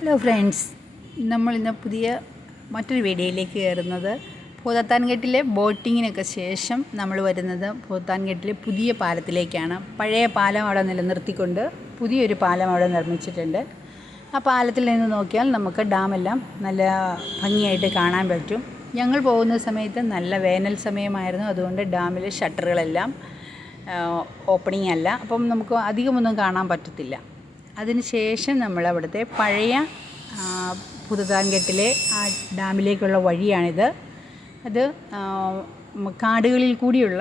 Hello friends, നമ്മളിന്ന് മറ്റൊരു വീഡിയോയിലേക്ക് കയറുന്നത് ഭൂതത്താൻകെട്ടിലെ ബോട്ടിങ്ങിനൊക്കെ ശേഷം നമ്മൾ വരുന്നത് ഭൂതത്താൻകെട്ടിലെ പുതിയ പാലത്തിലേക്കാണ്. പഴയ പാലം അവിടെ നിലനിർത്തിക്കൊണ്ട് പുതിയൊരു പാലം അവിടെ നിർമ്മിച്ചിട്ടുണ്ട്. ആ പാലത്തിൽ നിന്ന് നോക്കിയാൽ നമുക്ക് ഡാമെല്ലാം നല്ല ഭംഗിയായിട്ട് കാണാൻ പറ്റും. ഞങ്ങൾ പോകുന്ന സമയത്ത് നല്ല വേനൽ സമയമായിരുന്നു, അതുകൊണ്ട് ഡാമിലെ ഷട്ടറുകളെല്ലാം ഓപ്പണിംഗ് അല്ല, അപ്പം നമുക്ക് അധികമൊന്നും കാണാൻ പറ്റത്തില്ല. അതിനുശേഷം നമ്മൾ അവിടുത്തെ പഴയ ഭൂതത്താൻകെട്ടിലെ ആ ഡാമിലേക്കുള്ള വഴിയാണിത്. അത് കാടുകളിൽ കൂടിയുള്ള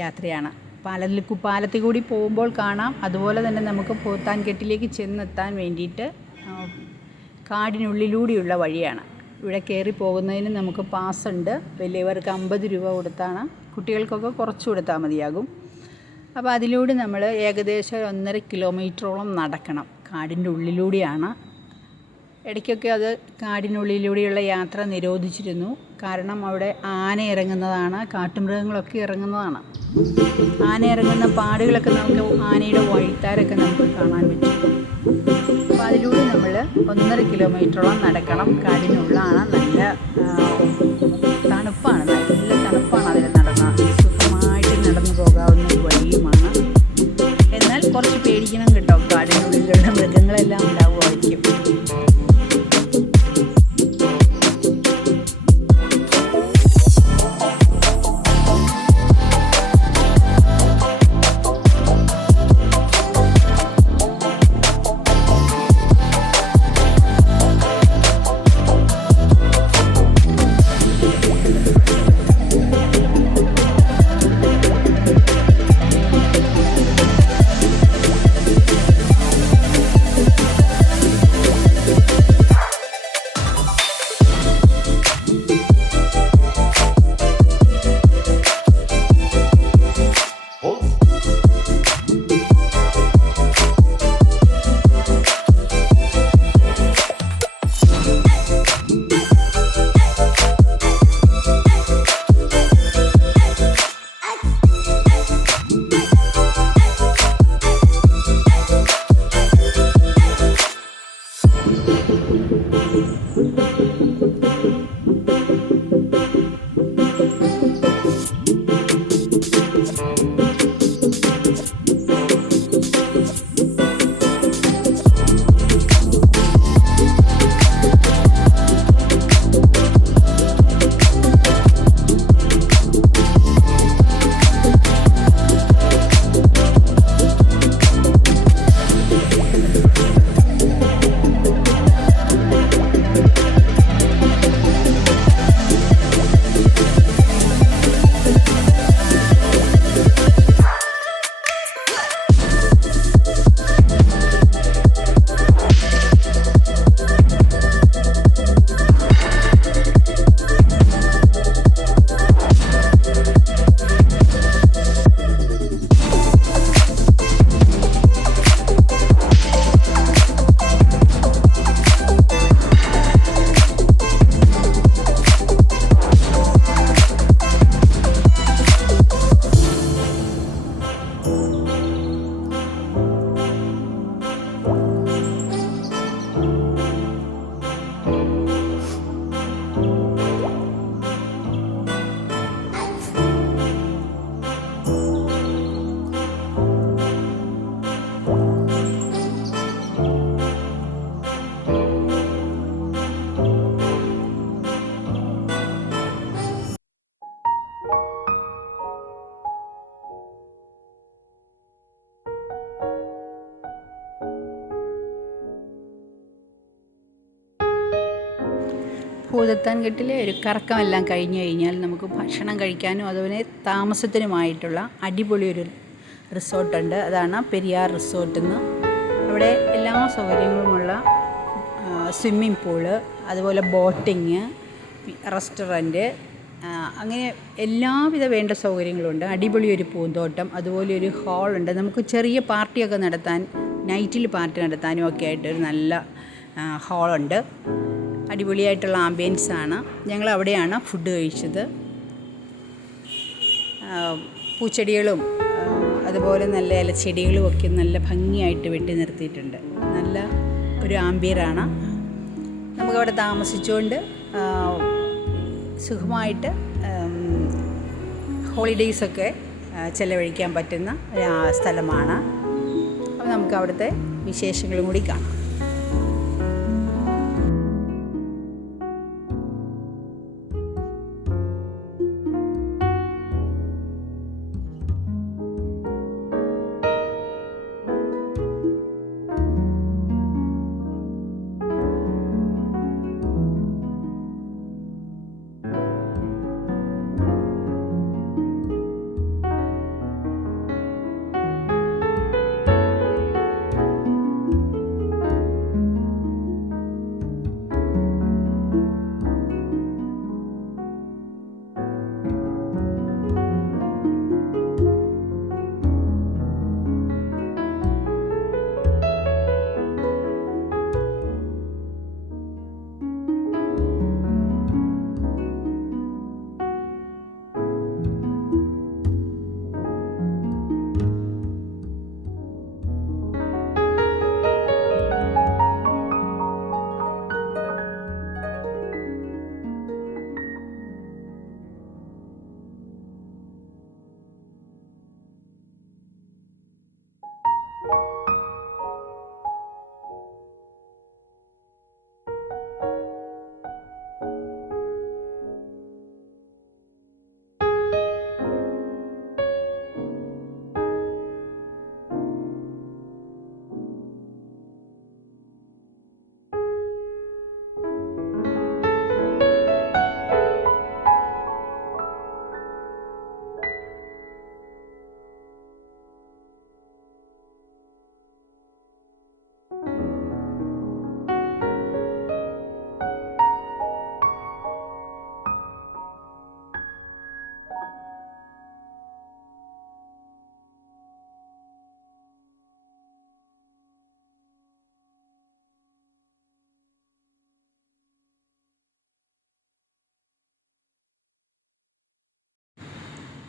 യാത്രയാണ്. പാലത്തിൽ കൂടി പോകുമ്പോൾ കാണാം. അതുപോലെ തന്നെ നമുക്ക് ഭൂതത്താൻകെട്ടിലേക്ക് ചെന്നെത്താൻ വേണ്ടിയിട്ട് കാടിനുള്ളിലൂടെയുള്ള വഴിയാണ്. ഇവിടെ കയറി പോകുന്നതിന് നമുക്ക് പാസ്സുണ്ട്. വലിയവർക്ക് 50 രൂപ കൊടുത്താണ്, കുട്ടികൾക്കൊക്കെ കുറച്ച് കൊടുത്താൽ മതിയാകും. അപ്പോൾ അതിലൂടെ നമ്മൾ ഏകദേശം 1.5 കിലോമീറ്ററോളം നടക്കണം. കാടിൻ്റെ ഉള്ളിലൂടെയാണ്. ഇടയ്ക്കൊക്കെ അത് കാടിനുള്ളിലൂടെയുള്ള യാത്ര നിരോധിച്ചിരുന്നു. കാരണം അവിടെ ആന ഇറങ്ങുന്നതാണ്, കാട്ടുമൃഗങ്ങളൊക്കെ ഇറങ്ങുന്നതാണ്. ആന ഇറങ്ങുന്ന പാടുകളൊക്കെ നമുക്ക്, ആനയുടെ വഴിത്താരൊക്കെ നമുക്ക് കാണാൻ പറ്റും. അപ്പോൾ അതിലൂടെ നമ്മൾ 1.5 കിലോമീറ്ററോളം നടക്കണം. കാടിനുള്ളാണ്. നല്ല തണുപ്പാണ്, നല്ല തണുപ്പാണ്. അതിൽ സുഖമായിട്ട് നടന്നു പോകാവുന്ന ഒരു വഴിയുമാണ്. എന്നാൽ കുറച്ച് പേടിക്കണം കേട്ടോ, കാടിനുള്ളിലുള്ള മൃഗങ്ങളെല്ലാം ഉണ്ടാവുമായിരിക്കും. ഭൂതത്താൻകെട്ടിലെ ഒരു കറക്കമെല്ലാം കഴിഞ്ഞ് കഴിഞ്ഞാൽ നമുക്ക് ഭക്ഷണം കഴിക്കാനും അതുപോലെ താമസത്തിനുമായിട്ടുള്ള അടിപൊളി ഒരു റിസോർട്ടുണ്ട്. അതാണ് പെരിയാർ റിസോർട്ട് എന്ന്. അവിടെ എല്ലാ സൗകര്യങ്ങളുമുള്ള സ്വിമ്മിംഗ് പൂള്, അതുപോലെ ബോട്ടിങ്, റെസ്റ്റോറൻറ്റ്, അങ്ങനെ എല്ലാവിധ വേണ്ട സൗകര്യങ്ങളുണ്ട്. അടിപൊളി ഒരു പൂന്തോട്ടം, അതുപോലെ ഒരു ഹാളുണ്ട്. നമുക്ക് ചെറിയ പാർട്ടിയൊക്കെ നടത്താൻ, നൈറ്റിൽ പാർട്ടി നടത്താനും ഒക്കെ ആയിട്ട് ഒരു നല്ല ഹാളുണ്ട്. അടിപൊളിയായിട്ടുള്ള ആംബിയൻസാണ്. ഞങ്ങൾ അവിടെയാണ് ഫുഡ് കഴിച്ചത്. പൂച്ചെടികളും അതുപോലെ നല്ല ഇലച്ചെടികളും ഒക്കെ നല്ല ഭംഗിയായിട്ട് വെട്ടി നിർത്തിയിട്ടുണ്ട്. നല്ല ഒരു ആംബിയറാണ്. നമുക്കവിടെ താമസിച്ചുകൊണ്ട് സുഖമായിട്ട് ഹോളിഡേയ്സൊക്കെ ചിലവഴിക്കാൻ പറ്റുന്ന ഒരു സ്ഥലമാണ്. അപ്പോൾ നമുക്ക് അവിടുത്തെ വിശേഷങ്ങളും കൂടി കാണാം.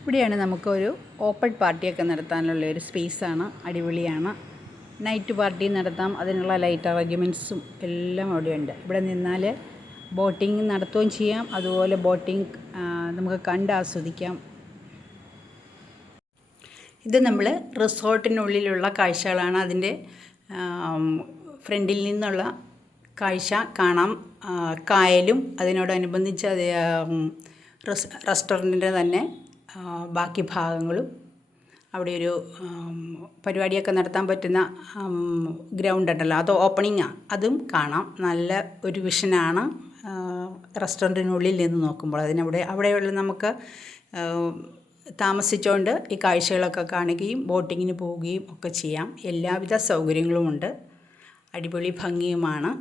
ഇവിടെയാണ് നമുക്കൊരു ഓപ്പൺ പാർട്ടിയൊക്കെ നടത്താനുള്ള ഒരു സ്പേസാണ്. അടിപൊളിയാണ്. നൈറ്റ് പാർട്ടി നടത്താം. അതിനുള്ള ലൈറ്റ് അറേഞ്ച്മെൻറ്റ്സും എല്ലാം അവിടെയുണ്ട്. ഇവിടെ നിന്നാൽ ബോട്ടിങ് നടത്തുകയും ചെയ്യാം. അതുപോലെ ബോട്ടിങ് നമുക്ക് കണ്ട് ആസ്വദിക്കാം. ഇത് നമ്മൾ റിസോർട്ടിനുള്ളിലുള്ള കാഴ്ചകളാണ്. അതിൻ്റെ ഫ്രണ്ടിൽ നിന്നുള്ള കാഴ്ച കാണാം. കായലും അതിനോടനുബന്ധിച്ച് റെസ്റ്റോറൻറ്റിൻ്റെ തന്നെ ബാക്കി ഭാഗങ്ങളും, അവിടെ ഒരു പരിപാടിയൊക്കെ നടത്താൻ പറ്റുന്ന ഗ്രൗണ്ട് ഉണ്ടല്ലോ, അത് ഓപ്പണിങ്ങാണ്, അതും കാണാം. നല്ല ഒരു വിഷനാണ് റെസ്റ്റോറൻറ്റിനുള്ളിൽ നിന്ന് നോക്കുമ്പോൾ. അവിടെയുള്ള നമുക്ക് താമസിച്ചുകൊണ്ട് ഈ കാഴ്ചകളൊക്കെ കാണുകയും ബോട്ടിങ്ങിന് പോവുകയും ഒക്കെ ചെയ്യാം. എല്ലാവിധ സൗകര്യങ്ങളുമുണ്ട്. അടിപൊളി ഭംഗിയുമാണ്.